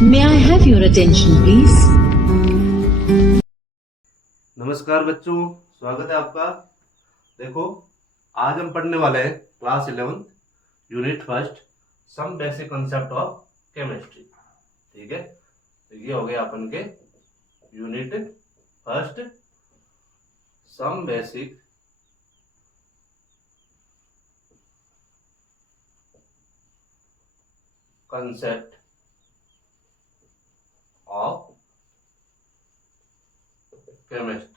May I have your attention, please? नमस्कार बच्चों, स्वागत है आपका। देखो, आज हम पढ़ने वाले हैं class 11 unit first some basic concept of chemistry. ठीक है, तो ये हो गया अपन के unit first some basic concept of chemistry.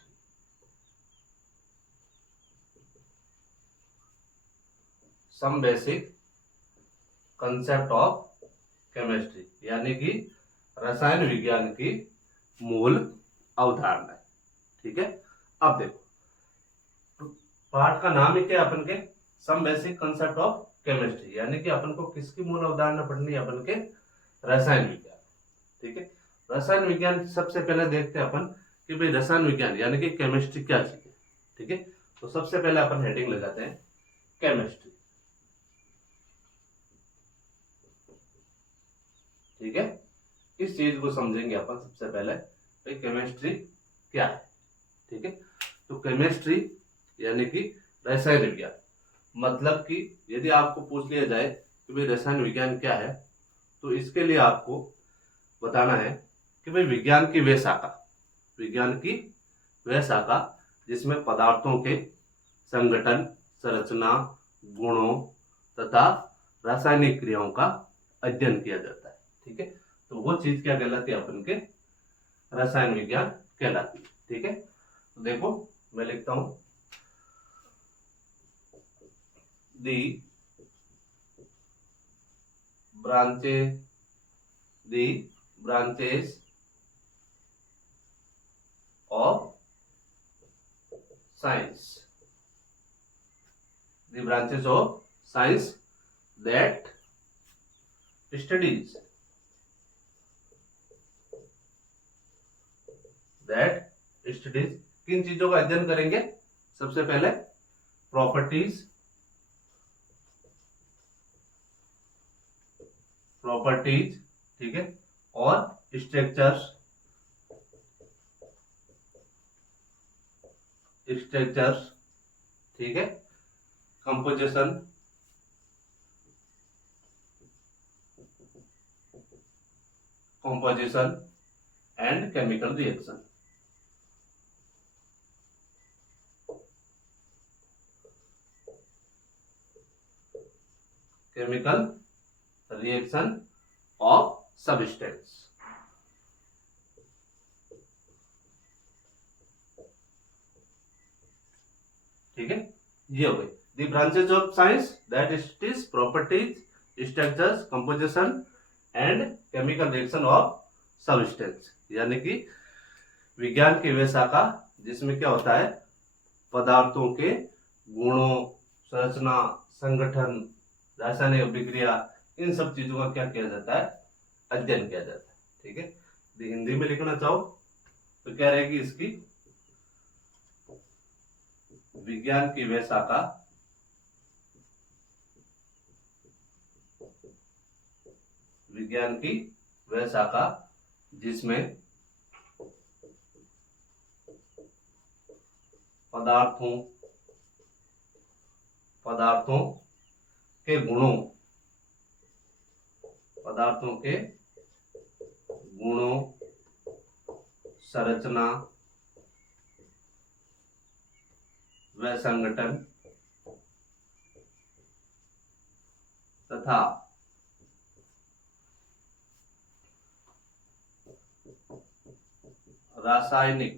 Some basic concept of chemistry यानी कि रसायन विज्ञान की मूल अवधारणा। ठीक है, अब देखो, पाठ का नाम ही क्या है अपन के, some basic concept of chemistry, यानी कि अपन को किसकी मूल अवधारणा पढ़नी है, अपन के रसायन विज्ञान। ठीक है, रसायन विज्ञान सबसे पहले देखते हैं अपन कि भाई रसायन विज्ञान यानी कि केमिस्ट्री क्या चीज है। ठीक है, तो सबसे पहले अपन हेडिंग लगाते हैं केमिस्ट्री। ठीक है, इस चीज को समझेंगे अपन सबसे पहले भाई केमिस्ट्री क्या है। ठीक है, तो केमिस्ट्री यानी कि रसायन विज्ञान, मतलब कि यदि आपको पूछ लिया जाए कि भाई रसायन विज्ञान क्या है, तो इसके लिए आपको बताना है कि भाई विज्ञान की वह शाखा जिसमें पदार्थों के संगठन, संरचना, गुणों तथा रासायनिक क्रियाओं का अध्ययन किया जाता है। ठीक है, तो वो चीज क्या कहलाती है, अपन के रसायन विज्ञान कहलाती है। ठीक है, तो देखो मैं लिखता हूं दी branches of science, the branches of science that studies किन चीजों का अध्ययन करेंगे, सबसे पहले प्रॉपर्टीज, ठीक है, और स्ट्रक्चर्स, ठीक है, composition, and chemical reaction. Of substance. ठीक है, ये हो गई the branches of science that studies properties, structures, composition and chemical reaction of substance, यानी कि विज्ञान की वह शाखा जिसमें क्या होता है, पदार्थों के गुणों, संरचना, संगठन, रासायनिक अभिक्रिया, इन सब चीजों का क्या किया जाता है, अध्ययन किया जाता है। ठीक है, हिंदी में लिखना चाहो तो क्या रहेगी इसकी, विज्ञान की वह शाखा जिसमें पदार्थों के गुणों, संरचना व संगठन तथा रासायनिक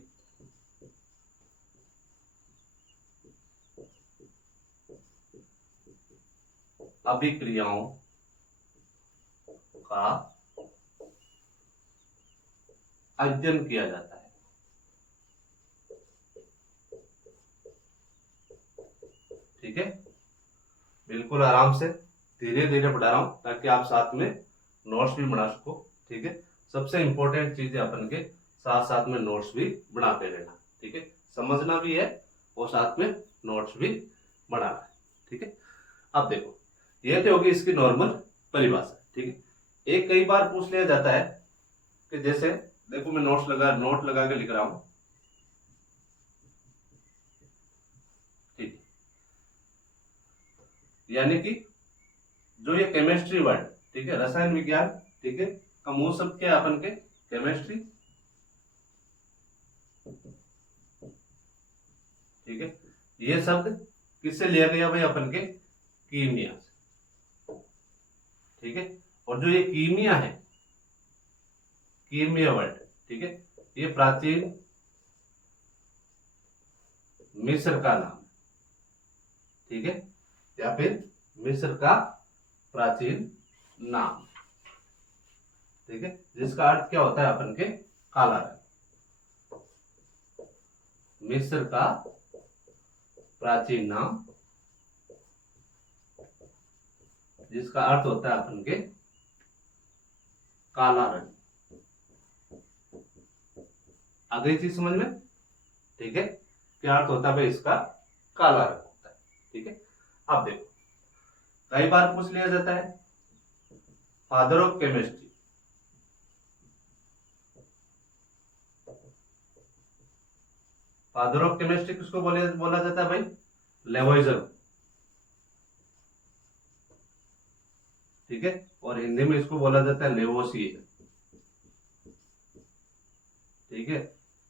अभिक्रियाओं का अध्ययन किया जाता है। ठीक है, बिल्कुल आराम से धीरे धीरे पढ़ा रहा हूं ताकि आप साथ में नोट्स भी बना सको। ठीक है, सबसे इंपॉर्टेंट चीज है अपन के साथ साथ में नोट्स भी बनाते रहना। ठीक है, समझना भी है और साथ में नोट्स भी बनाना है। ठीक है, अब देखो, ये तो होगी इसकी नॉर्मल परिभाषा। ठीक है, एक कई बार पूछ लिया जाता है कि जैसे देखो मैं नोट लगा के लिख रहा हूं, ठीक है। यानी कि जो ये केमिस्ट्री वर्ड, ठीक है, रसायन विज्ञान, ठीक है, का मूल शब्द क्या है अपन के, केमिस्ट्री, ठीक है। ये शब्द किससे लिया गया भाई, अपन के कीमिया से, ठीक है। और जो ये कीमिया है, कीमिया वर्ड, ठीक है, ये प्राचीन मिस्र का नाम, ठीक है, या फिर मिस्र का प्राचीन नाम, ठीक है, जिसका अर्थ क्या होता है अपन के काला रंग। मिस्र का प्राचीन नाम, जिसका अर्थ होता है अपन के काला रंग। आ गई चीज समझ में, ठीक है। क्या अर्थ होता है भाई इसका, काला रंग होता है, ठीक है। अब देखो कई बार पूछ लिया जाता है father of chemistry, father of chemistry किसको बोला जाता है भाई, लेवोइजर, ठीक है। और हिंदी में इसको बोला जाता है लेवोसियर, ठीक है।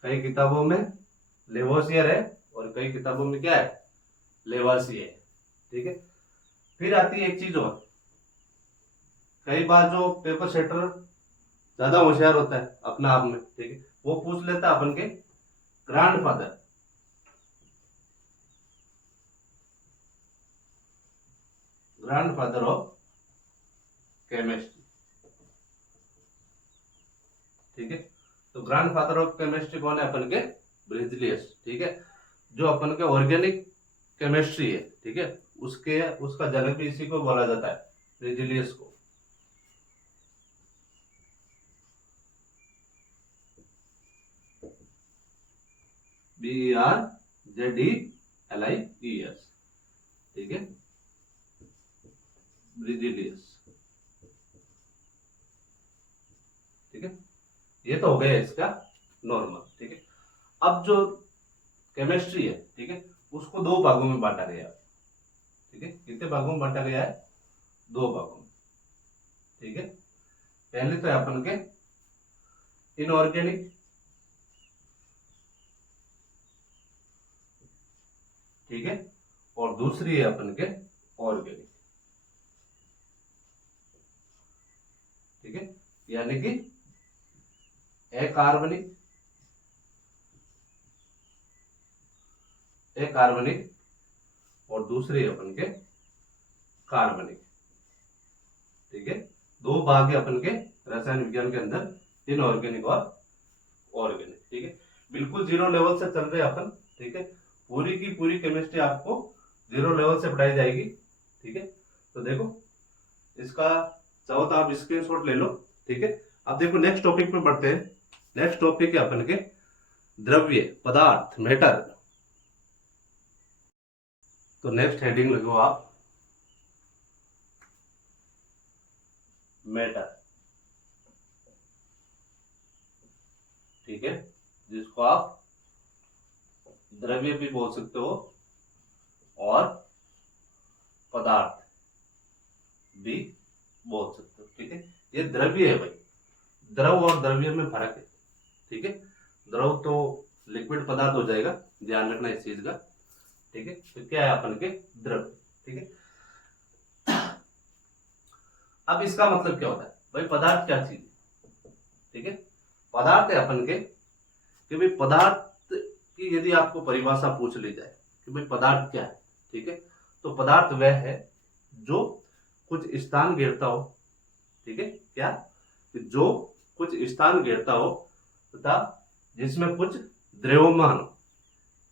कई किताबों में लेवोसियर है और कई किताबों में क्या है, लेवासियर है, ठीक है। फिर आती है एक चीज और, कई बार जो पेपर सेटर ज्यादा होशियार होता है अपना आप में, ठीक है, वो पूछ लेता है अपन के ग्रैंडफादर, ग्रैंडफादर ऑफ केमिस्ट्री, ठीक है। तो ग्रैंडफादर ऑफ केमिस्ट्री कौन है अपन के, ब्रिजलियस, ठीक है। जो अपन के ऑर्गेनिक केमिस्ट्री है, ठीक है, उसका जनक भी इसी को बोला जाता है, ब्रिजलियस को। BERZELIES, ठीक है, ब्रिजिलियस, ठीक है। ये तो हो गया इसका नॉर्मल, ठीक है। अब जो केमिस्ट्री है, ठीक है, उसको दो भागों में बांटा गया, ठीक है। कितने भागों में बांटा गया है, दो भागों में, ठीक है। पहले तो है अपन के इनऑर्गेनिक, ठीक है, और दूसरी है अपन के ऑर्गेनिक, ठीक है। यानी कि कार्बनिक और दूसरे अपन के कार्बनिक, ठीक है। दो भाग है अपन के रसायन विज्ञान के अंदर, इनऑर्गेनिक और ऑर्गेनिक, ठीक है। बिल्कुल जीरो लेवल से चल रहे अपन, ठीक है। पूरी की पूरी केमिस्ट्री आपको जीरो लेवल से पढ़ाई जाएगी, ठीक है। तो देखो इसका चाहो तो आप स्क्रीनशॉट ले लो, ठीक है। अब देखो नेक्स्ट टॉपिक पे बढ़ते हैं। नेक्स्ट टॉपिक है अपन के द्रव्य, पदार्थ, मैटर। तो नेक्स्ट हेडिंग लिखो आप मैटर, ठीक है, जिसको आप द्रव्य भी बोल सकते हो और पदार्थ भी बोल सकते हो, ठीक है। ये द्रव्य है भाई, द्रव और द्रव्य में फर्क है, ठीक है। द्रव तो लिक्विड पदार्थ हो जाएगा, ध्यान रखना इस चीज का, ठीक है। तो क्या है अपन के द्रव, ठीक है। अब इसका मतलब क्या होता है भाई, पदार्थ क्या चीज है, ठीक है। पदार्थ है अपन के कि भाई पदार्थ की यदि आपको परिभाषा पूछ ली जाए कि भाई पदार्थ क्या है, ठीक है, तो पदार्थ वह है जो कुछ स्थान घेरता हो, ठीक है। क्या, जो कुछ स्थान घेरता हो तथा जिसमें कुछ द्रव्यमान हो।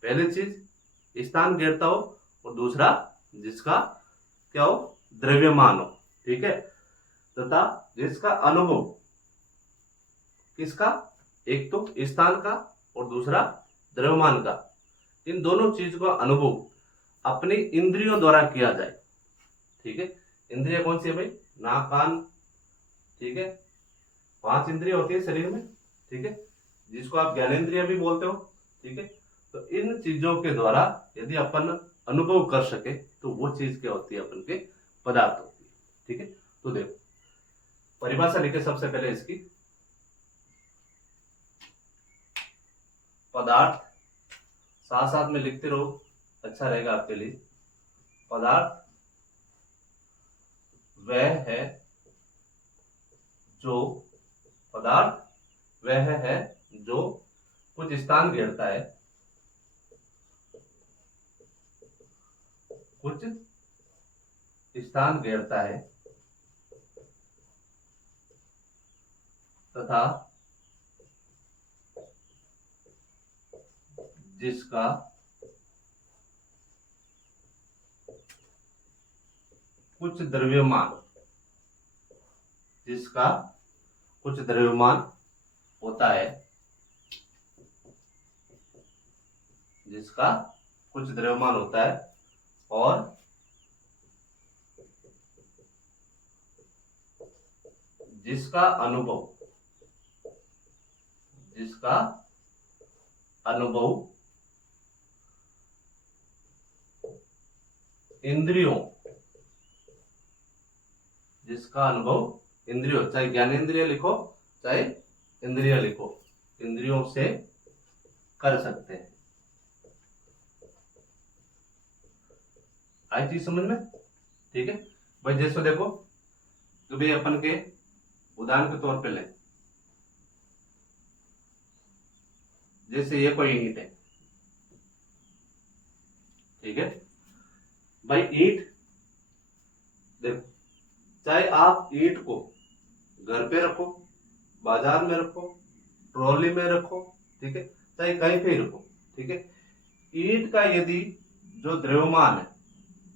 पहली चीज स्थान घेरता हो और दूसरा जिसका क्या हो, द्रव्यमान हो, ठीक है, तथा जिसका अनुभव, किसका, एक तो स्थान का और दूसरा द्रव्यमान का, इन दोनों चीज का अनुभव अपनी इंद्रियों द्वारा किया जाए, ठीक है। इंद्रिय कौन सी है भाई, नाक, कान, ठीक है, 5 इंद्रिय होती है शरीर में, ठीक है, जिसको आप ज्ञानेंद्रिय भी बोलते हो, ठीक है। तो इन चीजों के द्वारा यदि अपन अनुभव कर सके तो वो चीज क्या होती है, अपन के पदार्थ होती है, ठीक है। तो देखो परिभाषा लिखे सबसे पहले इसकी, पदार्थ साथ साथ में लिखते रहो, अच्छा रहेगा आपके लिए। पदार्थ वह है जो, पदार्थ वह है जो कुछ स्थान घेरता है, कुछ स्थान घेरता है तथा जिसका कुछ द्रव्यमान, जिसका कुछ द्रव्यमान होता है, जिसका कुछ द्रव्यमान होता है और जिसका अनुभव, जिसका अनुभव इंद्रियों, जिसका अनुभव इंद्रियों, चाहे ज्ञानेंद्रिय लिखो चाहे इंद्रिय लिखो, इंद्रियों से कर सकते हैं। आई चीज समझ में, ठीक है भाई। जैसे देखो तो भाई अपन के उदाहरण के तौर पे ले, जैसे ये कोई ईंट है, ठीक है भाई। ईंट देखो, चाहे आप ईंट को घर पे रखो, बाजार में रखो, ट्रॉली में रखो, ठीक है, चाहे कहीं पे रखो, ठीक है। ईंट का यदि जो द्रव्यमान है,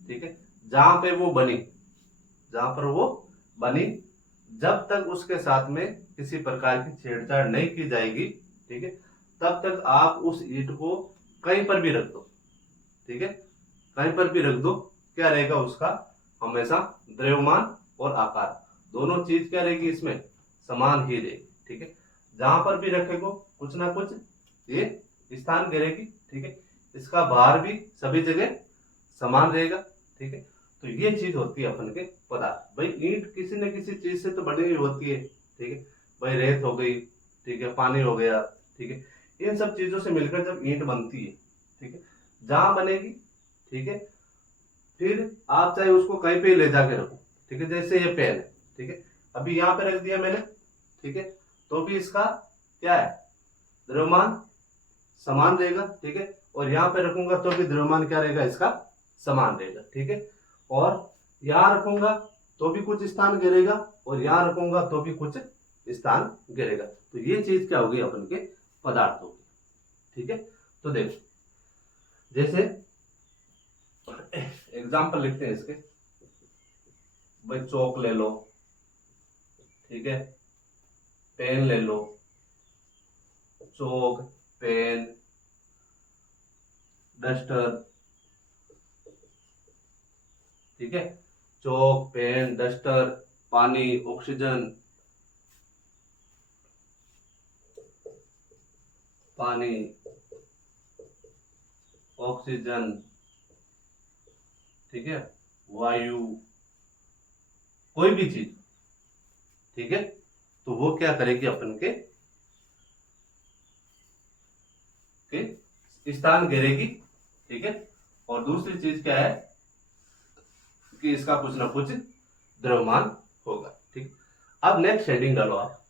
ठीक है, जहां पे वो बनी, जहां पर वो बनी, जब तक उसके साथ में किसी प्रकार की छेड़छाड़ नहीं की जाएगी, ठीक है, तब तक आप उस ईंट को कहीं पर भी रख दो, ठीक है, कहीं पर भी रख दो, क्या रहेगा उसका हमेशा द्रव्यमान और आकार दोनों चीज क्या रहेगी, इसमें समान ही रहेगी, ठीक है। जहां पर भी रखेगो कुछ ना कुछ ये स्थान घेरेगी, ठीक है। इसका भार भी सभी जगह समान रहेगा, ठीक है। तो ये चीज होती है अपन के पदार्थ। भाई ईंट किसी न किसी चीज से तो बनी हुई होती है, ठीक है भाई, रेत हो गई, ठीक है, पानी हो गया, ठीक है, इन सब चीजों से मिलकर जब ईंट बनती है, ठीक है, जहां बनेगी, ठीक है, फिर आप चाहे उसको कहीं पे ले जाके रखो, ठीक है, जैसे ये पेन है, ठीक है, अभी यहाँ पे रख दिया मैंने, ठीक है, तो भी इसका क्या है, द्रव्यमान समान रहेगा, ठीक है, और यहाँ पे रखूंगा तो भी द्रव्यमान क्या रहेगा, इसका समान रहेगा, ठीक है। और यहाँ रखूंगा तो भी कुछ स्थान गिरेगा और यहाँ रखूंगा तो भी कुछ स्थान गिरेगा। तो ये चीज क्या होगी, अपन के पदार्थ होगी, ठीक है। तो देखो जैसे एग्जाम्पल लिखते हैं इसके, भाई चौक ले लो, ठीक है, पेन ले लो, चौक, पेन, डस्टर, ठीक है, चौक, पेन, डस्टर, पानी, ऑक्सीजन, पानी, ऑक्सीजन, ठीक है, वायु, कोई भी चीज, ठीक है, तो वो क्या करेगी अपन के स्थान घेरेगी, ठीक है। और दूसरी चीज क्या है कि इसका कुछ ना कुछ द्रव्यमान होगा, ठीक। अब नेक्स्ट हेडिंग डालो आप,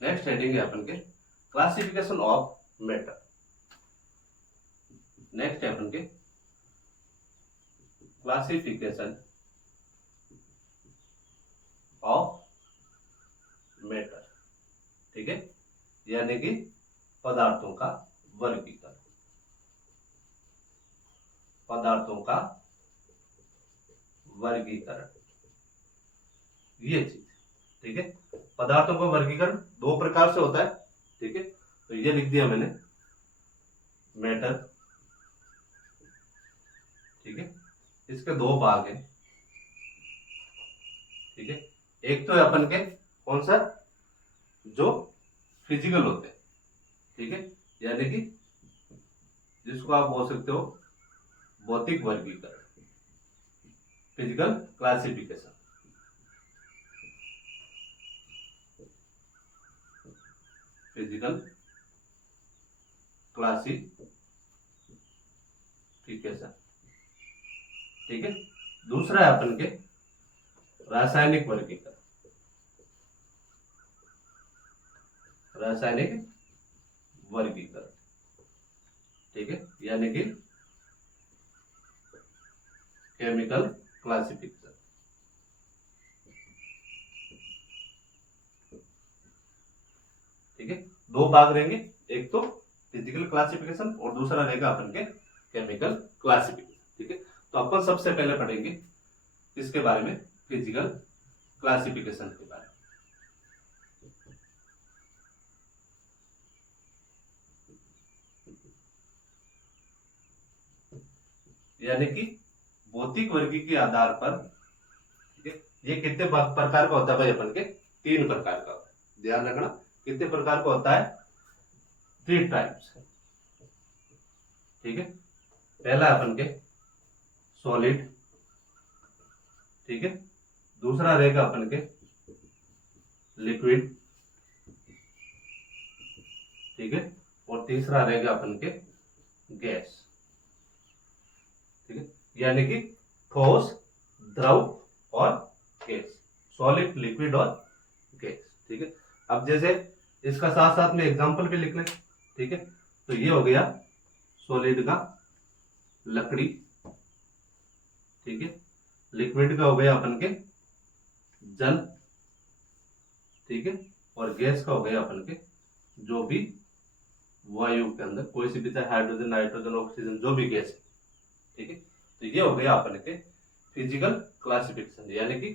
नेक्स्ट हेडिंग है अपन के क्लासिफिकेशन ऑफ मैटर। नेक्स्ट है अपन के क्लासिफिकेशन ऑफ मैटर, ठीक है, यानी कि पदार्थों का वर्गीकरण, पदार्थों का वर्गीकरण, ये चीज, ठीक है। पदार्थों का वर्गीकरण दो प्रकार से होता है, ठीक है, तो ये लिख दिया मैंने, मैटर, ठीक है, इसके दो भाग हैं, ठीक है। एक तो है अपन के कौन सा जो फिजिकल होते हैं, ठीक है, यानी कि जिसको आप बोल सकते हो भौतिक वर्गीकरण, फिजिकल क्लासिफिकेशन। फिजिकल क्लासिफिकेशन, ठीक है। दूसरा है अपन के रासायनिक वर्गीकरण, रासायनिक वर्गीकरण, ठीक है, यानी कि केमिकल क्लासिफिकेशन। ठीक है, दो भाग रहेंगे, एक तो फिजिकल क्लासिफिकेशन और दूसरा रहेगा अपन के केमिकल क्लासिफिकेशन। ठीक है, तो अपन सबसे पहले पढ़ेंगे इसके बारे में, फिजिकल क्लासिफिकेशन के बारे में। यानी कि भौतिक वर्गीकरण के आधार पर, ठीक है, ये कितने प्रकार का होता है भाई, अपन के 3 प्रकार का होता है। ध्यान रखना, कितने प्रकार का होता है, 3 टाइप्स। ठीक है, पहला अपन के सॉलिड, ठीक है, दूसरा रहेगा अपन के लिक्विड, ठीक है, और तीसरा रहेगा अपन के गैस। ठीक है, यानी कि ठोस, द्रव और गैस, सॉलिड, लिक्विड और गैस। ठीक है, अब जैसे इसका साथ साथ में एग्जांपल भी लिख लें। ठीक है, तो ये हो गया सॉलिड का लकड़ी, ठीक है, लिक्विड का हो गया अपन के जल, ठीक है, और गैस का हो गया अपन के जो भी वायु के अंदर कोई सी भी, चाहे हाइड्रोजन, नाइट्रोजन, ऑक्सीजन, जो भी गैस है। ठीक है, तो ये हो गया अपन के फिजिकल क्लासिफिकेशन, यानी कि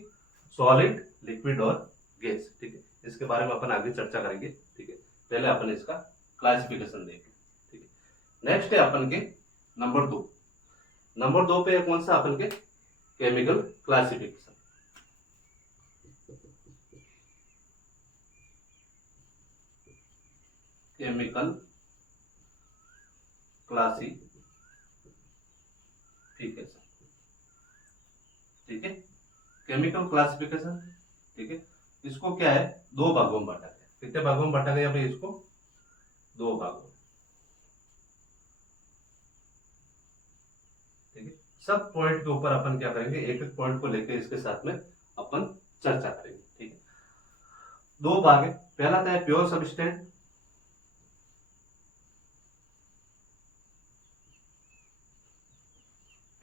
सॉलिड, लिक्विड और गैस। ठीक है, इसके बारे में अपन आगे चर्चा करेंगे। ठीक है, पहले अपन इसका क्लासिफिकेशन देखें। ठीक है, नेक्स्ट है अपन के नंबर 2। नंबर 2 पे कौन सा, अपन के केमिकल क्लासिफिकेशन। केमिकल क्लासिफिकेशन, ठीक है, केमिकल क्लासिफिकेशन। ठीक है, इसको क्या है, 2 भागों में बांटा गया। कितने भागों में बांटा गया भाई, इसको 2 भागों में। ठीक है, सब पॉइंट के ऊपर अपन क्या करेंगे, एक एक पॉइंट को लेकर इसके साथ में अपन चर्चा करेंगे। ठीक है, 2 भाग है। पहला था प्योर सबस्टेंस,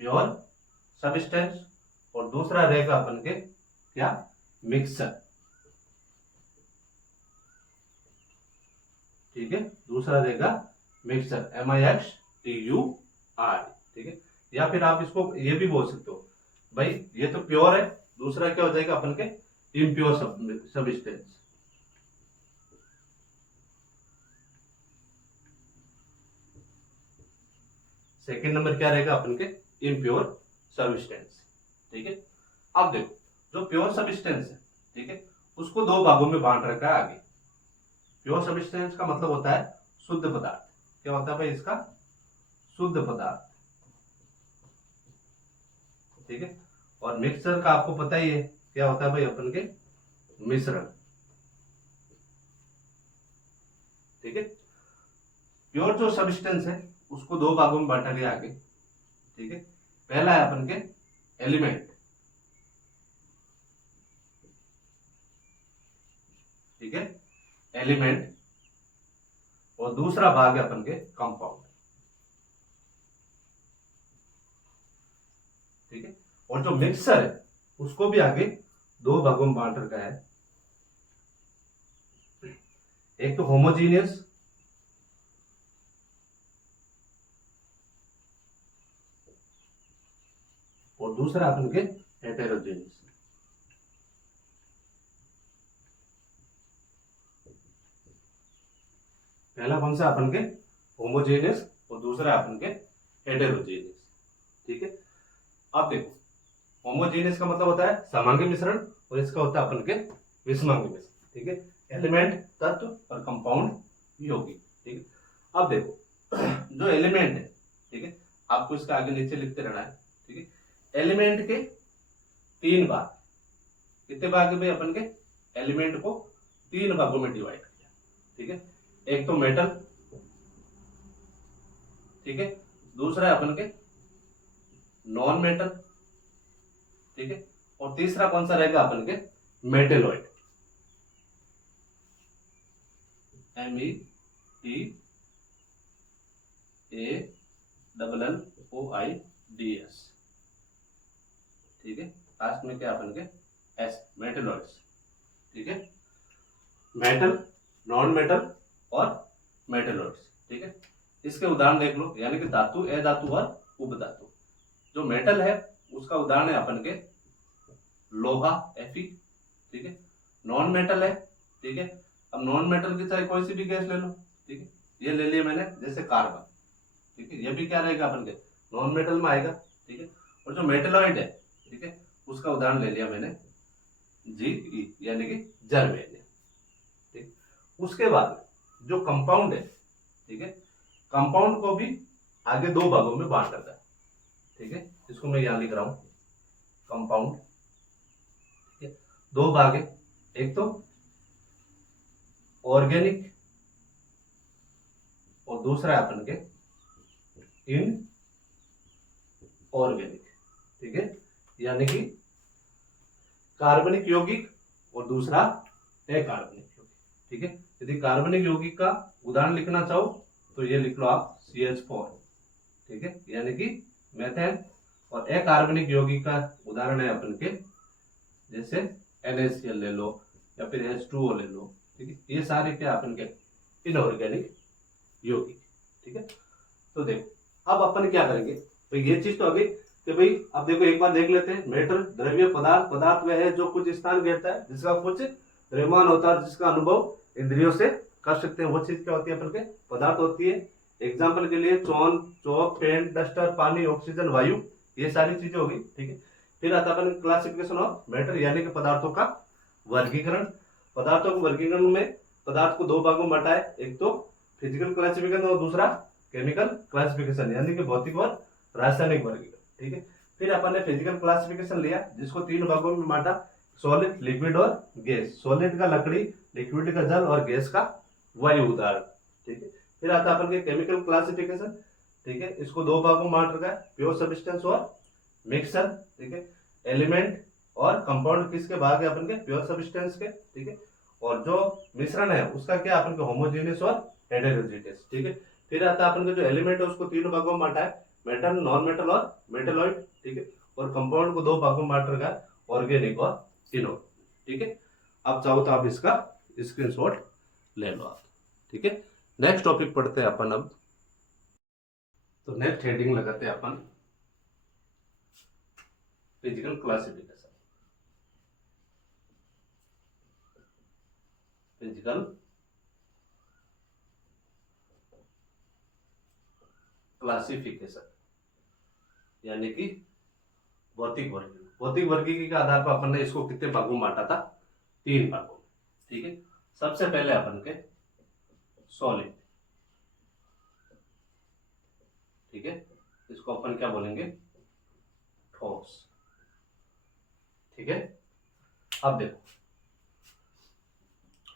प्योर सबस्टेंस, और दूसरा रहेगा अपन के क्या, मिक्सर। ठीक है, दूसरा रहेगा मिक्सर, MIXTUR। ठीक है, या फिर आप इसको ये भी बोल सकते हो भाई, ये तो प्योर है, दूसरा क्या हो जाएगा अपन के इम्प्योर सबस्टेंस। सेकेंड नंबर क्या रहेगा अपन के, इम्प्योर सबस्टेंस। ठीक है, अब देखो जो प्योर सबस्टेंस है, ठीक है, उसको 2 भागों में बांट रखा है आगे। प्योर सबस्टेंस का मतलब होता है शुद्ध पदार्थ। क्या होता है भाई इसका, शुद्ध पदार्थ। ठीक है, और मिक्सचर का आपको पता ही है क्या होता है भाई, अपन के मिश्रण। ठीक है, प्योर जो सबस्टेंस है उसको 2 भागों में बांटा गया आगे। ठीक है, पहला है अपन के एलिमेंट, ठीक है, एलिमेंट, और दूसरा भाग है अपन के कंपाउंड। ठीक है, और जो मिक्सर है उसको भी आगे 2 भागों में बांट रखा है। एक तो होमोजीनियस, और दूसरा अपन के हेटेरोजेनियस। पहला कौन सा, अपन के होमोजेनियस, और दूसरा अपन के हेटेरोजेनियस। ठीक है, अब देखो होमोजेनियस का मतलब होता है समांगी मिश्रण, और इसका होता है अपन के विषमांगी मिश्रण। ठीक है, एलिमेंट तत्व और कंपाउंड यौगिक। ठीक है, अब देखो जो एलिमेंट है, ठीक है, आपको इसका आगे नीचे लिखते रहना है। ठीक है, एलिमेंट के 3 भाग, कितने भाग है भाई? अपन के एलिमेंट को 3 भागों में डिवाइड किया। ठीक है, एक तो मेटल, ठीक है, दूसरा है अपन के नॉन मेटल, ठीक है, और तीसरा कौन सा रहेगा? अपन के मेटेलॉइड, METALLOIDS। ठीक है, लास्ट में क्या अपन के एस, मेटेलॉइड्स। ठीक है, मेटल, नॉन मेटल और मेटेलॉइड्स। ठीक है, इसके उदाहरण देख लो, यानी कि धातु, अधातु और उपधातु। जो मेटल है उसका उदाहरण है अपन के लोहा, Fe। ठीक है, नॉन मेटल है, ठीक है, अब नॉन मेटल की चाहे कोई सी भी गैस ले लो। ठीक है, ये ले लिया मैंने जैसे कार्बन। ठीक है, ये भी क्या रहेगा? अपन के नॉन मेटल में आएगा। ठीक है, और जो मेटेलॉइड है, ठीक है, उसका उदाहरण ले लिया मैंने Ge, यानी कि जर्मेनियम। ठीक, उसके बाद जो कंपाउंड है, ठीक है, कंपाउंड को भी आगे 2 भागों में बांट करता है। ठीक है, इसको मैं यहां लिख रहा हूं, कंपाउंड। ठीक है, 2 भाग है, एक तो ऑर्गेनिक और दूसरा है अपन के इनऑर्गेनिक। ठीक है, यानी कि कार्बनिक यौगिक और दूसरा अकार्बनिक यौगिक। ठीक है, यदि कार्बनिक यौगिक का उदाहरण लिखना चाहो तो ये लिख लो आप CH4। ठीक है, यानी कि मेथेन। और अकार्बनिक यौगिक का उदाहरण है अपन के जैसे NaCl ले लो या फिर H2O ले लो। ठीक है, ये सारे क्या अपन के इनऑर्गेनिक यौगिक। ठीक है, तो देखो अब अपन क्या करेंगे भाई, ये चीज तो अभी कि भाई अब देखो एक बार देख लेते हैं। मैटर द्रव्य पदार्थ, पदार्थ वह है जो कुछ स्थान घेरता है, जिसका कुछ द्रव्यमान होता है, जिसका अनुभव इंद्रियों से कर सकते हैं। वो चीज क्या होती है? अपन के पदार्थ होती है। एग्जाम्पल के लिए चौक, पेन, डस्टर, पानी, ऑक्सीजन, वायु, ये सारी चीजें होगी। ठीक है, फिर आता है अपन क्लासिफिकेशन ऑफ मैटर, यानी कि पदार्थों का वर्गीकरण। पदार्थों के वर्गीकरण में पदार्थ को 2 भागों में बांटा है, एक तो फिजिकल क्लासिफिकेशन और दूसरा केमिकल क्लासिफिकेशन, यानी कि भौतिक और रासायनिक वर्गीकरण। ठीक है, फिर अपन ने फिजिकल क्लासिफिकेशन लिया जिसको 3 भागों में बांटा, सॉलिड, लिक्विड और गैस। सॉलिड का लकड़ी, लिक्विड का जल और गैस का वायु उदाहरण। ठीक है, फिर आता अपन के केमिकल क्लासिफिकेशन। ठीक है, इसको 2 भागों में बांट रखा है, प्योर सब्सटेंस और मिक्सर। ठीक है, एलिमेंट और कंपाउंड किसके भाग है? अपन के प्योर सब्सटेंस के। ठीक है, और जो मिश्रण है उसका क्या? अपन के होमोजेनियस और हेटेरोजेनियस। ठीक है, फिर आता है अपन का जो एलिमेंट है उसको 3 भागों में बांटा है, मेटल, नॉन मेटल और मेटेलॉइड। ठीक है, और कंपाउंड को 2 भागों में बांट रखा है, ऑर्गेनिक और इनऑर्गेनिक। ठीक है, अब चाहो तो आप इसका स्क्रीनशॉट ले लो आप। ठीक है, नेक्स्ट टॉपिक पढ़ते हैं अपन अब। तो नेक्स्ट हेडिंग लगाते हैं अपन फिजिकल क्लासिफिकेशन। फिजिकल क्लासिफिकेशन यानी कि भौतिक वर्गीकरण। भौतिक वर्गीकरण के आधार पर अपन ने इसको कितने भागों में बांटा था? 3 भागों में। ठीक है, सबसे पहले अपन के सॉलिड। ठीक है, इसको अपन क्या बोलेंगे? ठोस। ठीक है, अब देखो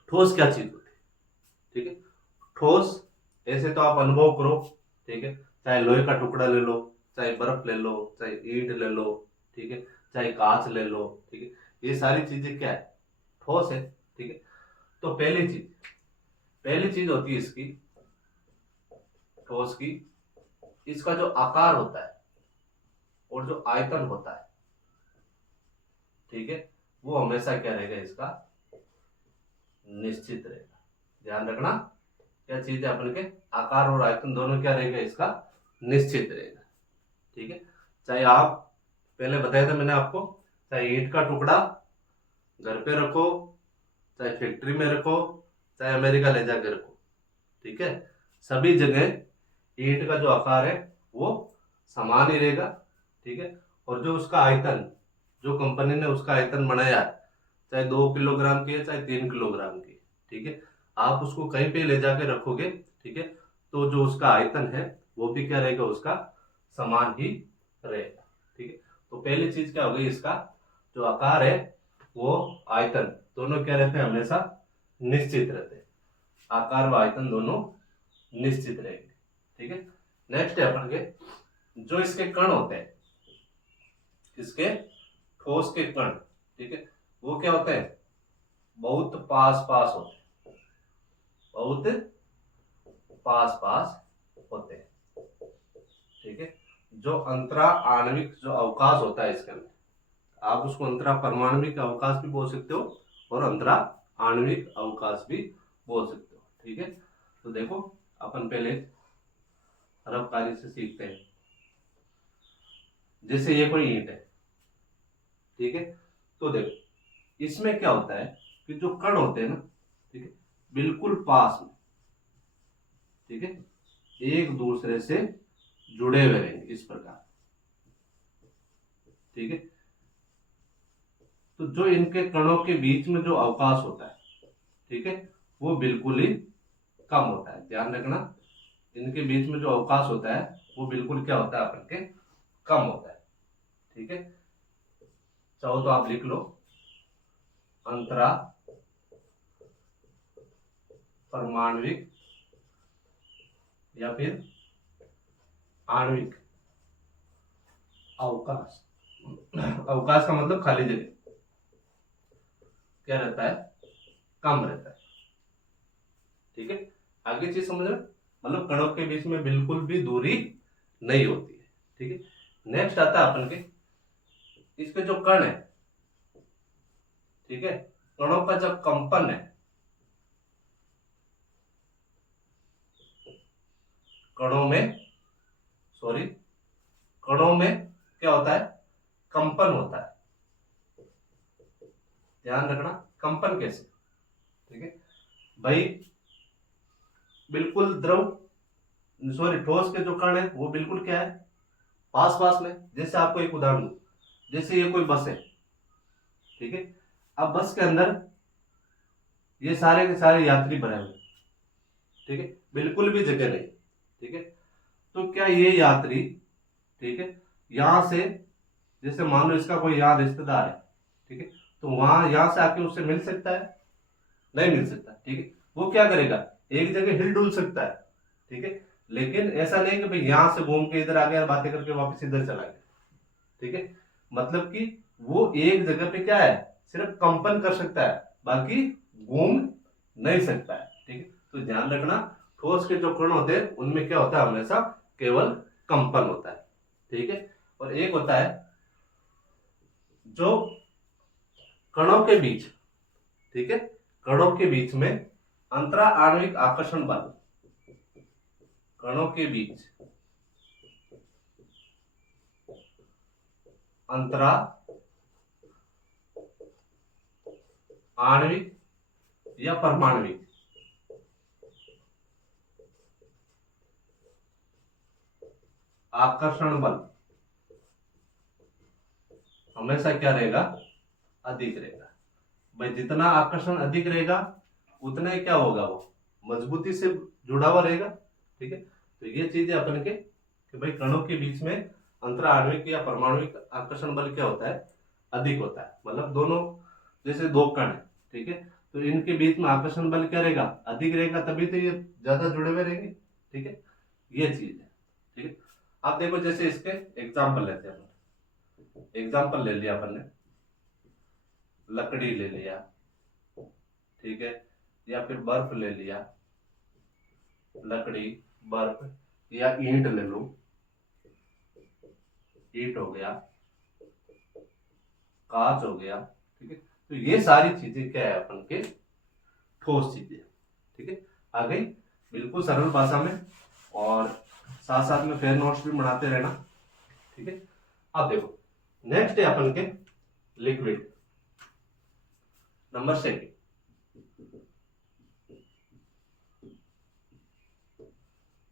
ठोस क्या चीज होती है? ठीक है, ठोस ऐसे तो आप अनुभव करो। ठीक है, चाहे लोहे का टुकड़ा ले लो, चाहे बर्फ ले लो, चाहे ईंट ले लो, ठीक है, चाहे कांच ले लो। ठीक है, ये सारी चीजें क्या है? ठोस है। ठीक है, तो पहली चीज होती है इसकी ठोस की, इसका जो आकार होता है और जो आयतन होता है, ठीक है, वो हमेशा क्या रहेगा? इसका निश्चित रहेगा। ध्यान रखना, क्या चीज है? अपन के आकार और आयतन दोनों क्या रहेगा? इसका निश्चित रहेगा। ठीक है, चाहे आप पहले बताया था मैंने आपको, चाहे ईंट का टुकड़ा घर पे रखो, चाहे फैक्ट्री में रखो, चाहे अमेरिका ले जाकर रखो, ठीक है, सभी जगह ईंट का जो आकार है वो समान ही रहेगा। ठीक है, और जो उसका आयतन, जो कंपनी ने उसका आयतन बनाया, चाहे 2 किलोग्राम की है चाहे 3 किलोग्राम की, ठीक है। आप उसको कहीं पे ले जाके रखोगे, ठीक है, तो जो उसका आयतन है वो भी क्या रहेगा, उसका समान ही रहेगा, ठीक है। तो पहली चीज क्या हो गई, इसका जो आकार है वो आयतन दोनों क्या रहते हैं, हमेशा निश्चित रहते हैं। आकार व आयतन दोनों निश्चित रहेंगे, ठीक है। नेक्स्ट है अपन के जो इसके कण होते हैं, इसके ठोस के कण, ठीक है, वो क्या होते हैं, बहुत पास पास होते हैं, बहुत पास पास होते हैं, ठीक है। जो अंतरा आणविक जो अवकाश होता है इसके अंदर, आप उसको अंतरा परमाणविक अवकाश भी बोल सकते हो और अंतरा आणविक अवकाश भी बोल सकते हो, ठीक है। तो देखो अपन पहले हरफकारी से सीखते हैं। जैसे ये कोई ईंट है, ठीक है, तो देखो इसमें क्या होता है कि जो कण होते हैं ना, ठीक है, बिल्कुल पास में, ठीक है, एक दूसरे से जुड़े हुए रहेंगे इस प्रकार, ठीक है। तो जो इनके कणों के बीच में जो अवकाश होता है, ठीक है, वो बिल्कुल ही कम होता है। ध्यान रखना, इनके बीच में जो अवकाश होता है वो बिल्कुल क्या होता है, अपन के कम होता है, ठीक है। चाहो तो आप लिख लो अंतरा परमाणविक या फिर आणविक अवकाश। अवकाश का मतलब खाली जगह, क्या रहता है, कम रहता है, ठीक है। आगे चीज समझ रहे, मतलब कणों के बीच में बिल्कुल भी दूरी नहीं होती है, ठीक है। नेक्स्ट आता है अपन के इसके जो कण है, ठीक है, कणों का जब कंपन है, कणों में सॉरी कणों में क्या होता है, कंपन होता है। ध्यान रखना, कंपन कैसे, ठीक है भाई, बिल्कुल द्रव सॉरी ठोस के जो कण है वो बिल्कुल क्या है, पास पास में। जैसे आपको एक उदाहरण दूं, जैसे ये कोई बस है, ठीक है, अब बस के अंदर ये सारे के सारे यात्री भरे हुए, ठीक है, बिल्कुल भी जगह नहीं, ठीक है। तो क्या ये यात्री, ठीक है, यहां से जैसे मान लो इसका कोई यहाँ रिश्तेदार है, ठीक है, तो वहां यहां से आके उससे मिल सकता है, नहीं मिल सकता, ठीक है। वो क्या करेगा, एक जगह हिल डुल सकता है, ठीक है, लेकिन ऐसा नहीं कि भाई यहां से घूम के इधर आ गया बातें करके वापस इधर चला गया, ठीक है। मतलब कि वो एक जगह पे क्या है, सिर्फ कंपन कर सकता है, बाकी घूम नहीं सकता है, ठीक है। तो ध्यान रखना, ठोस के जो कण होते हैं उनमें क्या होता है, हमेशा केवल कंपन होता है, ठीक है। और एक होता है जो कणों के बीच, ठीक है, कणों के बीच में अंतरा आणविक आकर्षण बल, कणों के बीच अंतरा आणविक या परमाणविक आकर्षण बल हमेशा क्या रहेगा, अधिक रहेगा। भाई जितना आकर्षण अधिक रहेगा उतना ही क्या होगा, वो मजबूती से जुड़ा हुआ रहेगा, ठीक है। तो ये चीजें अपन के कि भाई कणों के बीच में अंतरा आणविक या परमाणुविक आकर्षण बल क्या होता है, अधिक होता है। मतलब दोनों जैसे दो कण है, ठीक है, तो इनके बीच में आकर्षण बल क्या रहेगा, अधिक रहेगा, तभी तो ये ज्यादा जुड़े हुए रहेंगे, ठीक है। ये चीज है, ठीक है। आप देखो जैसे इसके एग्जाम्पल लेते हैं, एग्जाम्पल ले लिया अपन ने, लकड़ी ले लिया, ठीक है, या फिर बर्फ ले लिया, लकड़ी बर्फ, या ईंट ले लो, ईंट हो गया, कांच हो गया, ठीक है। तो ये सारी चीजें क्या है, अपन के ठोस चीजें, ठीक है। आ गई बिल्कुल सरल भाषा में, और साथ साथ में फेयर नोट्स भी बनाते रहना, ठीक है। अब देखो नेक्स्ट है अपन के लिक्विड, नंबर 2,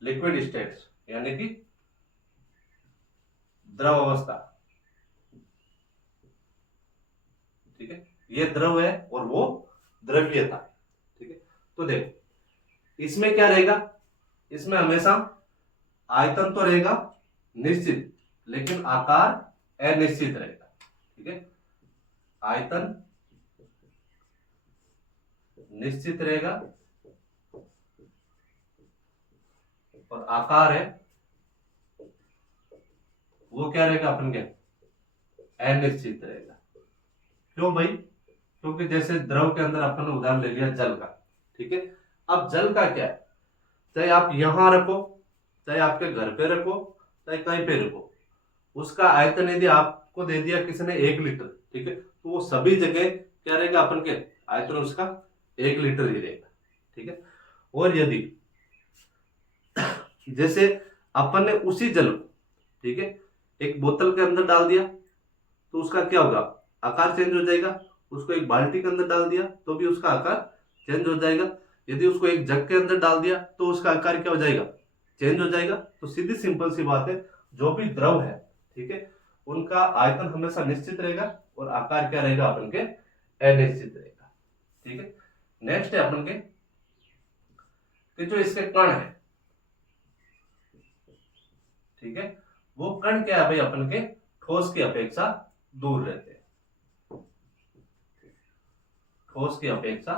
लिक्विड स्टेट्स यानी कि द्रव अवस्था, ठीक है। ये द्रव है और वो द्रव्यता, ठीक है। तो देखो इसमें क्या रहेगा, इसमें हमेशा आयतन तो रहेगा निश्चित, लेकिन आकार अनिश्चित रहेगा। ठीक है, आयतन निश्चित रहेगा और आकार है वो क्या रहेगा अपन के अनिश्चित रहेगा। क्यों भाई? क्योंकि जैसे द्रव के अंदर अपन ने उदाहरण ले लिया जल का। ठीक है, अब जल का क्या है, चाहे आप यहां रखो, चाहे आपके घर पे रखो, चाहे कहीं पे रखो, उसका आयतन यदि आपको दे दिया किसी ने 1 लीटर, ठीक है, तो वो सभी जगह क्या रहेगा अपन के आयतन उसका 1 लीटर ही रहेगा। ठीक है, और यदि जैसे अपन ने उसी जल को, ठीक है, एक बोतल के अंदर डाल दिया तो उसका क्या होगा, आकार चेंज हो जाएगा। उसको एक बाल्टी के अंदर डाल दिया तो भी उसका आकार चेंज हो जाएगा। यदि उसको एक जग के अंदर डाल दिया तो उसका आकार क्या हो जाएगा, चेंज हो जाएगा। तो सीधी सिंपल सी बात है, जो भी द्रव है, ठीक है, उनका आयतन हमेशा निश्चित रहेगा और आकार क्या रहेगा अपन के अनिश्चित रहेगा। ठीक है, नेक्स्ट है अपन के कि जो इसके कण है, ठीक है, वो कण क्या है भाई अपन के ठोस की अपेक्षा दूर रहते हैं। ठोस की अपेक्षा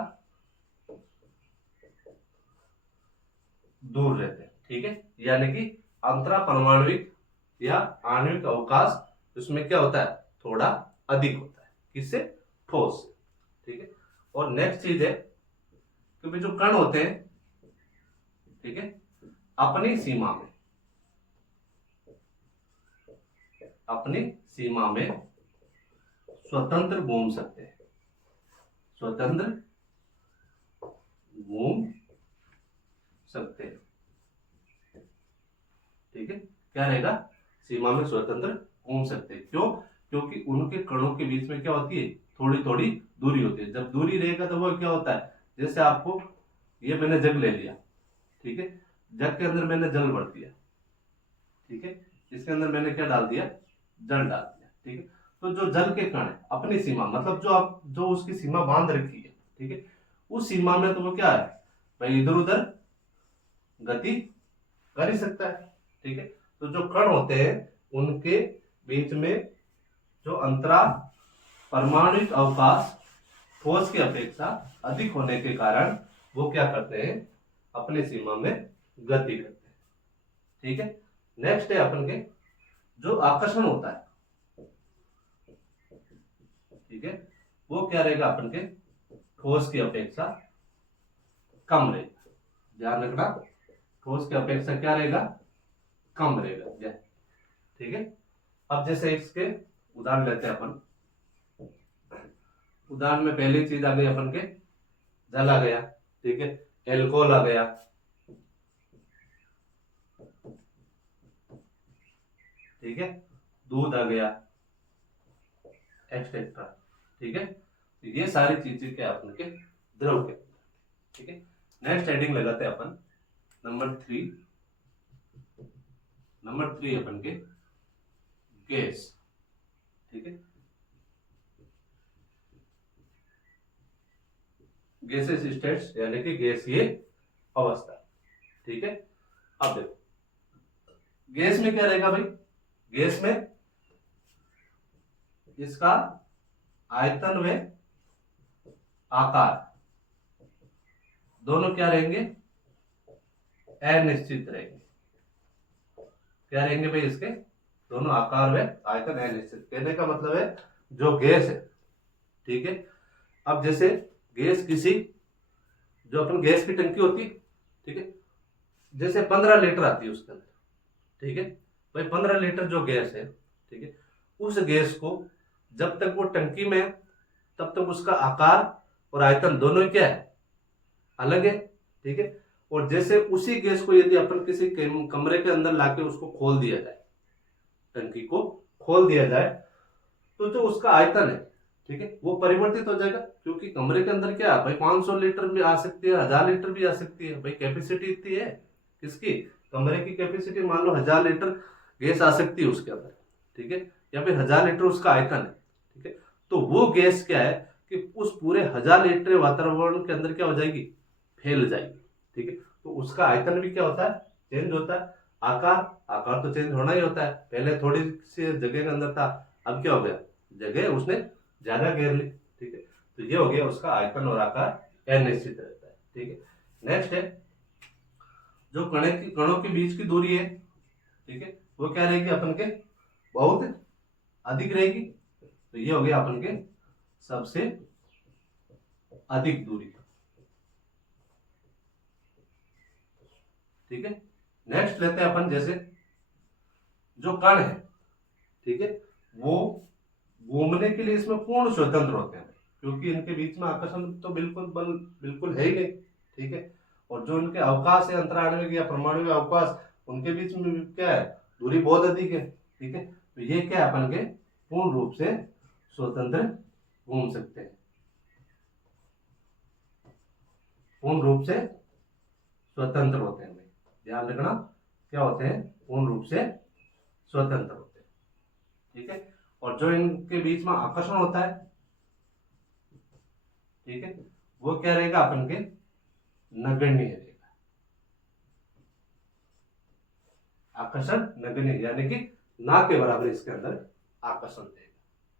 दूर रहते हैं। ठीक है, यानी कि अंतरा परमाणुविक या आणविक अवकाश उसमें क्या होता है, थोड़ा अधिक होता है। किससे? ठोस से। ठीक है, और नेक्स्ट चीज है कि जो कण होते हैं, ठीक है, अपनी सीमा में, अपनी सीमा में स्वतंत्र घूम सकते हैं। स्वतंत्र घूम सकते हैं। ठीक है, क्या रहेगा, सीमा में स्वतंत्र घूम सकते हैं। क्यों? क्योंकि उनके कणों के बीच में क्या होती है, थोड़ी थोड़ी दूरी होती है। जब दूरी रहेगा तो वो क्या होता है, जैसे आपको ये मैंने जग ले लिया, ठीक है, जग के अंदर मैंने जल भर दिया, ठीक है, इसके अंदर मैंने क्या डाल दिया, जल डाल दिया। ठीक है, तो जो जल के कण है अपनी सीमा, मतलब जो आप जो उसकी सीमा बांध रखी है, ठीक है, उस सीमा में तो वो क्या है भाई, इधर उधर गति कर ही सकता है। ठीक है, तो जो कण होते हैं उनके बीच में जो अंतराल परमाणुविक अवकाश ठोस की अपेक्षा अधिक होने के कारण वो क्या करते हैं, अपनी सीमा में गति करते हैं। ठीक है, नेक्स्ट है अपन के जो आकर्षण होता है, ठीक है, वो क्या रहेगा अपन के ठोस की अपेक्षा कम रहेगा। ध्यान रखना, ठोस की अपेक्षा क्या रहेगा, कम रहेगा। ठीक है, अब जैसे इसके उदाहरण लेते हैं अपन। उदाहरण में पहली चीज आ गई अपन के जल आ गया, ठीक है, एल्कोहल आ गया, ठीक है, दूध आ गया, एक्सेट्रा। ठीक है, तो ये सारी चीजें क्या अपन के द्रव के। ठीक है, नेक्स्ट हेडिंग लगाते हैं अपन नंबर 3। नंबर 3 अपन के गैस। ठीक है, गैसेस स्टेट्स यानी कि गैसीय अवस्था। ठीक है, अब देखो गैस में क्या रहेगा भाई, गैस में इसका आयतन व आकार दोनों क्या रहेंगे, अनिश्चित रहेंगे। क्या रहेंगे भाई, इसके दोनों आकार व आयतन अनिश्चित। कहने का मतलब है जो गैस है, ठीक है, अब जैसे गैस किसी, जो अपन गैस की टंकी होती है, ठीक है, जैसे 15 लीटर आती है उसके अंदर, ठीक है भाई, 15 लीटर जो गैस है, ठीक है, उस गैस को जब तक वो टंकी में है तब तक उसका आकार और आयतन दोनों क्या है, अलग है। ठीक है, और जैसे उसी गैस को यदि अपन किसी कमरे के अंदर लाके उसको खोल दिया जाए, टंकी को खोल दिया जाए, तो जो उसका आयतन है, ठीक है, वो परिवर्तित हो जाएगा। क्योंकि कमरे के अंदर क्या है भाई, 500 लीटर भी आ सकती है, 1000 लीटर भी आ सकती है भाई, कैपेसिटी इतनी है किसकी, कमरे की कैपेसिटी। मान लो 1000 लीटर गैस आ सकती है उसके अंदर, ठीक है, या फिर 1000 लीटर उसका आयतन है। ठीक है, तो वो गैस क्या है कि उस पूरे 1000 लीटर वातावरण के अंदर क्या हो जाएगी, फैल जाएगी। ठीक है, तो उसका आयतन भी क्या होता है, चेंज होता है। आकार तो चेंज होना ही होता है, पहले थोड़ी सी जगह के अंदर था, अब क्या हो गया, जगह उसने ज्यादा घेर ली। ठीक है, तो ये हो गया उसका आयतन और आकार अनिश्चित रहता है। ठीक है, नेक्स्ट है जो कणों के बीच की दूरी है, ठीक है, वो क्या रहेगी अपन के, बहुत अधिक रहेगी। तो ये हो गया अपन के सबसे अधिक दूरी। ठीक है, नेक्स्ट लेते हैं अपन जैसे जो कण है, ठीक है, वो घूमने के लिए इसमें पूर्ण स्वतंत्र होते हैं, क्योंकि इनके बीच में आकर्षण तो बिल्कुल बल बिल्कुल है ही नहीं। ठीक है, और जो इनके अवकाश है अंतराण्विक या परमाणु अवकाश, उनके बीच में भी क्या है, दूरी बहुत अधिक है। ठीक है, तो ये क्या है अपन के पूर्ण रूप से स्वतंत्र घूम सकते हैं, पूर्ण रूप से स्वतंत्र होते हैं। ध्यान रखना, क्या होते हैं, पूर्ण रूप से स्वतंत्र होते हैं। ठीक है, और जो इनके बीच में आकर्षण होता है, ठीक है, वो क्या रहेगा अपन के नगण्य रहेगा। आकर्षण नगण्य यानी कि ना के बराबर इसके अंदर आकर्षण रहेगा।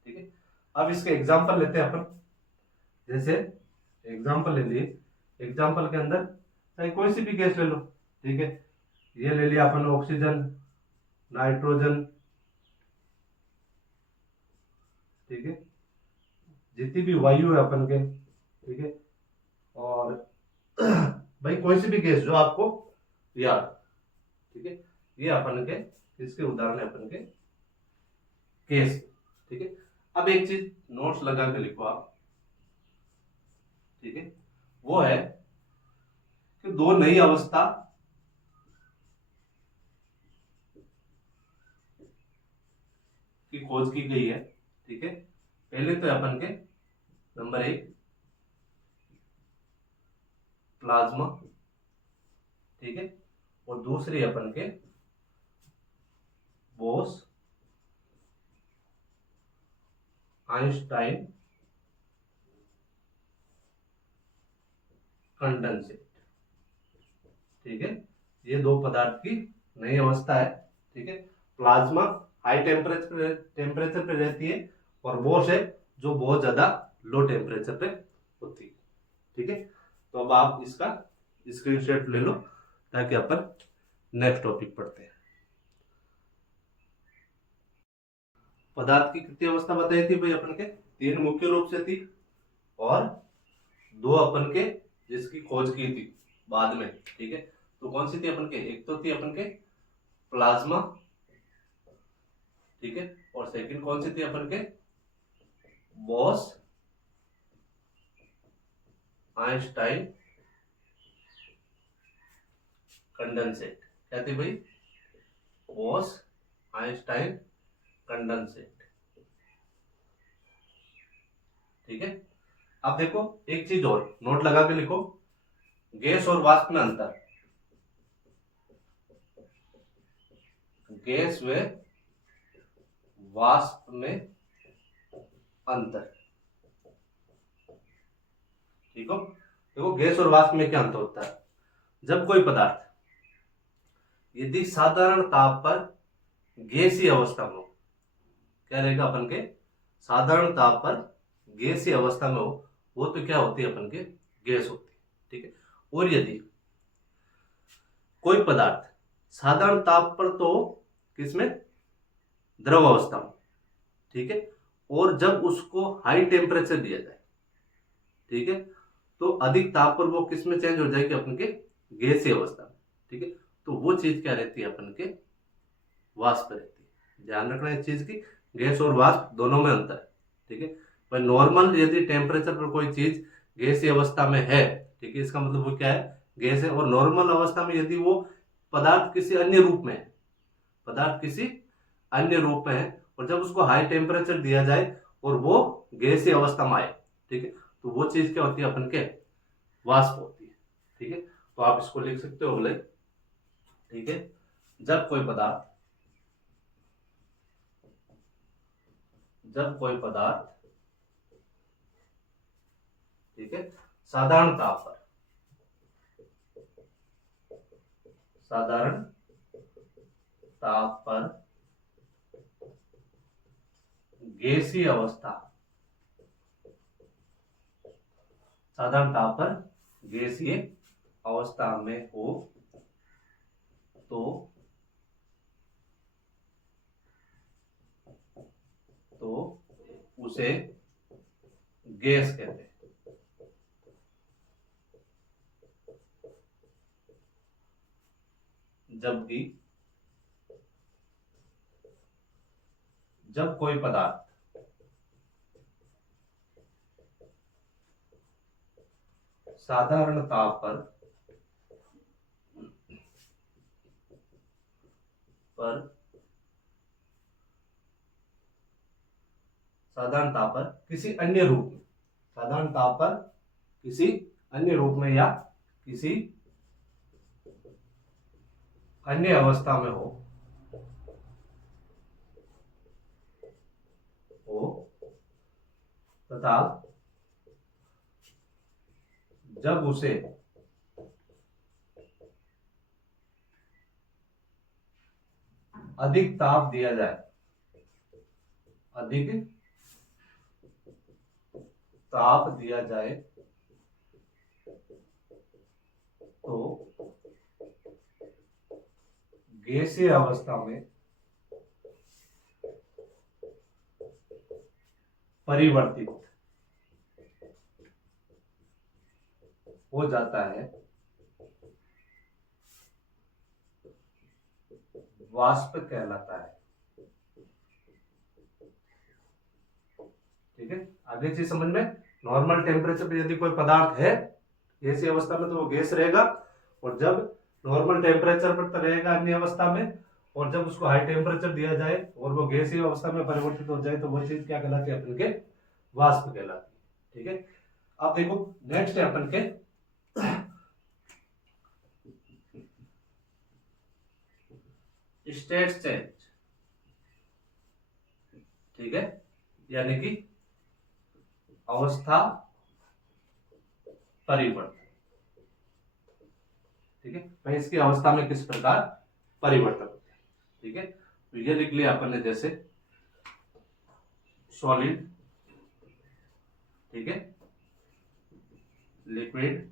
ठीक है, अब इसके एग्जांपल लेते हैं अपन, जैसे एग्जांपल ले लिए, एग्जांपल के अंदर चाहे कोई सी भी गैस ले लो। ठीक है, ये ले लिया अपन ऑक्सीजन, नाइट्रोजन, ठीक है, जितनी भी वायु है अपन के, ठीक है, और भाई कोई सी भी गैस जो आपको याद, ठीक है, ये अपन के इसके उदाहरण है अपन के केस। ठीक है, अब एक चीज नोट्स लगा के लिखो आप, ठीक है, वो है कि दो नई अवस्था की खोज की गई है। ठीक है, पहले तो अपन के नंबर 1 प्लाज्मा, ठीक है, और दूसरी अपन के बोस आइंस्टाइन कंडेंसेट। ठीक है, ये दो पदार्थ की नई अवस्था है। ठीक है, प्लाज्मा हाई टेम्परेचर पे रहती है, और बोस है जो बहुत ज्यादा लो टेम्परेचर पे होती है। ठीक है, तो अब आप इसका स्क्रीनशॉट ले लो ताकि अपन नेक्स्ट टॉपिक पढ़ते हैं। पदार्थ की कितनी अवस्था बताई थी भाई अपन के, 3 मुख्य रूप से थी, और 2 अपन के जिसकी खोज की थी बाद में। ठीक है, तो कौन सी थी अपन के, एक तो थी अपन के प्लाज्मा, ठीक है, और सेकंड कौन सी थी अपन के, बॉस आइंस्टाइन कंडेंसेट। क्या थी भाई, बॉस आइंस्टाइन कंडेंसेट। ठीक है, अब देखो एक चीज और नोट लगा के लिखो, गैस और वाष्प में अंतर, गैस व वाष्प में अंतर। ठीक हो, देखो गैस और वाष्प में क्या अंतर होता है, जब कोई पदार्थ यदि साधारण ताप पर गैसीय अवस्था में हो, क्या रहेगा अपन के, साधारण ताप पर गैसीय अवस्था में हो, वो तो क्या होती है अपन के, गैस होती है। ठीक है, और यदि कोई पदार्थ साधारण ताप पर तो किसमें, द्रव अवस्था में, ठीक है, और जब उसको हाई टेम्परेचर दिया जाए, ठीक है, तो अधिक ताप पर वो किसमें चेंज हो जाएगी, अपन के गैसीय अवस्था में। ठीक है, तो वो चीज क्या रहती है, अपन के वाष्प रहती है। ध्यान रखना इस चीज की, गैस और वाष्प दोनों में अंतर है। ठीक है, पर नॉर्मल यदि टेम्परेचर पर कोई चीज गैसीय अवस्था में है, ठीक है, इसका मतलब वो क्या है, गैस है। और नॉर्मल अवस्था में यदि वो पदार्थ किसी अन्य रूप में है, पदार्थ किसी अन्य रूप में है, और जब उसको हाई टेम्परेचर दिया जाए और वो गैसीय अवस्था में आए, ठीक है, तो वो चीज क्या होती है, अपन के वाष्प होती है। ठीक है, तो आप इसको लिख सकते हो अगले। ठीक है, जब कोई पदार्थ, जब कोई पदार्थ, ठीक है, साधारण ताप पर, साधारण ताप पर गैसीय अवस्था, साधारण ताप पर गैसीय अवस्था में हो तो उसे गैस कहते हैं। जबकि जब कोई पदार्थ साधारण ताप पर किसी अन्य रूप में, साधारण ताप पर किसी अन्य रूप में या किसी अन्य अवस्था में हो तथा जब उसे अधिक ताप दिया जाए, अधिक ताप दिया जाए तो गैसीय अवस्था में परिवर्तित हो जाता है, वाष्प कहलाता है। ठीक है, आगे चीज समझ में। नॉर्मल टेम्परेचर पे यदि कोई पदार्थ है गैसीय अवस्था में तो वो गैस रहेगा, और जब नॉर्मल टेम्परेचर पर तो रहेगा अन्य अवस्था में, और जब उसको हाई टेम्परेचर दिया जाए और वो गैसीय अवस्था में परिवर्तित हो जाए तो वो चीज क्या कहलाती है? अपन के वाष्प कहलाती है। ठीक है, अब देखो नेक्स्ट है अपन के स्टेट चेंज। ठीक है, यानी कि अवस्था परिवर्तन। ठीक है, भाई इसकी अवस्था में किस प्रकार परिवर्तन होते हैं। ठीक है, तो ये लिख लिया अपन ने, जैसे सॉलिड, ठीक है, लिक्विड,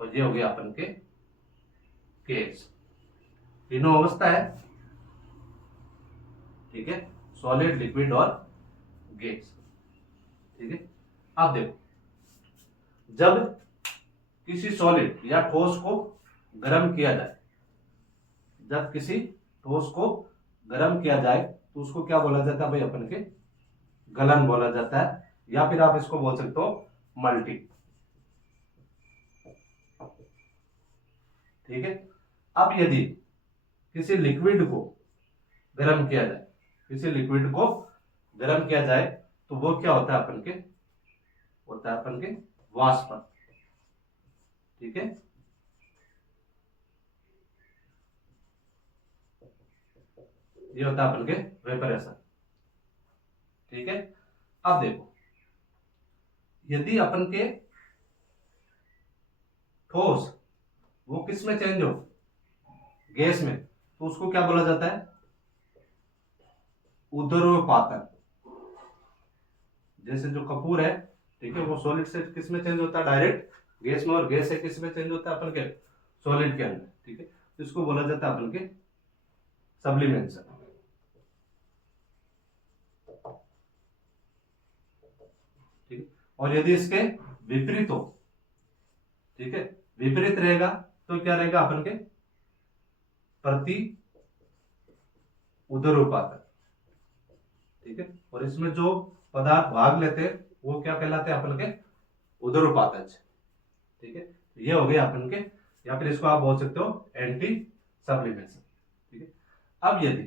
और ये हो गया अपन के गैस। तीनों अवस्था है। ठीक है, सॉलिड, लिक्विड और गैस। ठीक है, अब देखो, जब किसी सॉलिड या ठोस को गर्म किया जाए, जब किसी ठोस को गर्म किया जाए तो उसको क्या बोला जाता है भाई? अपन के गलन बोला जाता है, या फिर आप इसको बोल सकते हो मल्टी। ठीक है, अब यदि किसी लिक्विड को गर्म किया जाए, किसी लिक्विड को गर्म किया जाए तो वो क्या होता है? अपन के होता है अपन के वाष्प। ठीक है, ये होता है अपन के वेपरेशन। ठीक है, अब देखो, यदि अपन के ठोस वो किस में चेंज हो? गैस में, तो उसको क्या बोला जाता है? ऊर्ध्वपातन। जैसे जो कपूर है, ठीक है, वो सॉलिड से किस में चेंज होता है? डायरेक्ट गैस में, और गैस से किस में चेंज होता है? अपन के सॉलिड के अंदर। ठीक है, तो इसको बोला जाता है अपन के सब्लिमेशन। ठीक है, और यदि इसके विपरीत हो, ठीक है, विपरीत रहेगा तो क्या रहेगा? अपन के प्रति उदरोपातन। ठीक है, और इसमें जो पदार्थ भाग लेते हैं वो क्या कहलाते हैं? अपन के उदरोपातज। ठीक है, ये हो गया अपन के, या फिर इसको आप बोल सकते हो एंटी सब्लिमेशन। ठीक है, अब यदि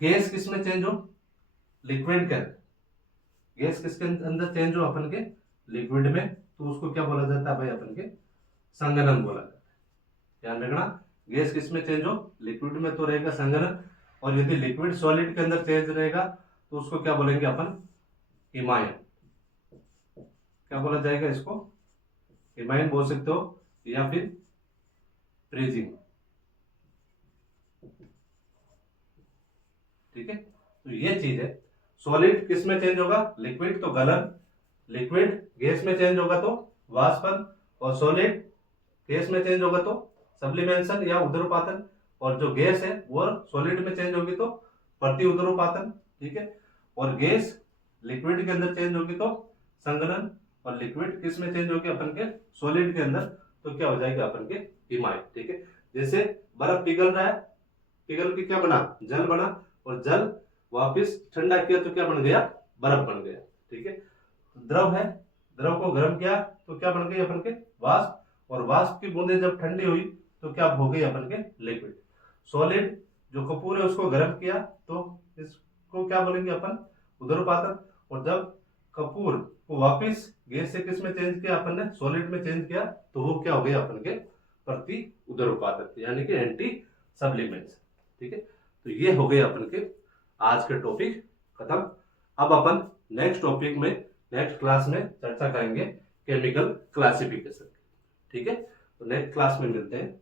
गैस किस में चेंज हो? लिक्विड के अंदर। गैस किसके अंदर चेंज हो? अपन के लिक्विड में, तो उसको क्या बोला जाता है भाई? अपन के संघनन बोला जाता है। ध्यान रखना, गैस किस में चेंज हो? लिक्विड में तो रहेगा संघनन, और यदि लिक्विड सॉलिड के अंदर चेंज रहेगा तो उसको क्या बोलेंगे अपन? हिमायन। क्या बोला जाएगा इसको? हिमायन बोल सकते हो, या फिर फ्रीजिंग। ठीक है, तो ये चीज है। सॉलिड किस में चेंज होगा? लिक्विड तो गलन, लिक्विड गैस में चेंज होगा तो वाष्पन, और सॉलिड गैस में चेंज होगा तो सब्लिमेशन या उदरोपातन, और जो गैस है वो सॉलिड में चेंज होगी तो प्रति उदरोपातन। ठीक है, और गैस लिक्विड के अंदर चेंज होगी तो संघनन, और लिक्विड किस में चेंज होगी? अपन के सॉलिड के अंदर, तो क्या हो जाएगा अपन के हिमायत। ठीक है, जैसे बर्फ पिघल रहा है, पिघल के क्या बना? जल बना, और जल वापस ठंडा किया तो क्या बन गया? बर्फ बन गया। ठीक है, द्रव है, द्रव को गर्म किया तो क्या बन गई? अपन के वाष्प, और वाष्प की बूंदें जब ठंडी हुई तो क्या हो गई? अपन के लिक्विड। सॉलिड जो कपूर है उसको गर्म किया तो इसको क्या बोलेंगे अपन? उदरोपातन। और जब कपूर को वापिस गैस से किस में चेंज किया? अपन ने सॉलिड में चेंज किया तो वो क्या हो गया? अपन के प्रति उदरोपातन, यानी कि एंटी सब्लिमेंट्स। ठीक है, तो ये हो गए अपन के आज के टॉपिक खत्म। अब अपन नेक्स्ट टॉपिक में, नेक्स्ट क्लास में चर्चा करेंगे केमिकल क्लासिफिकेशन। ठीक है, तो नेक्स्ट क्लास में मिलते हैं।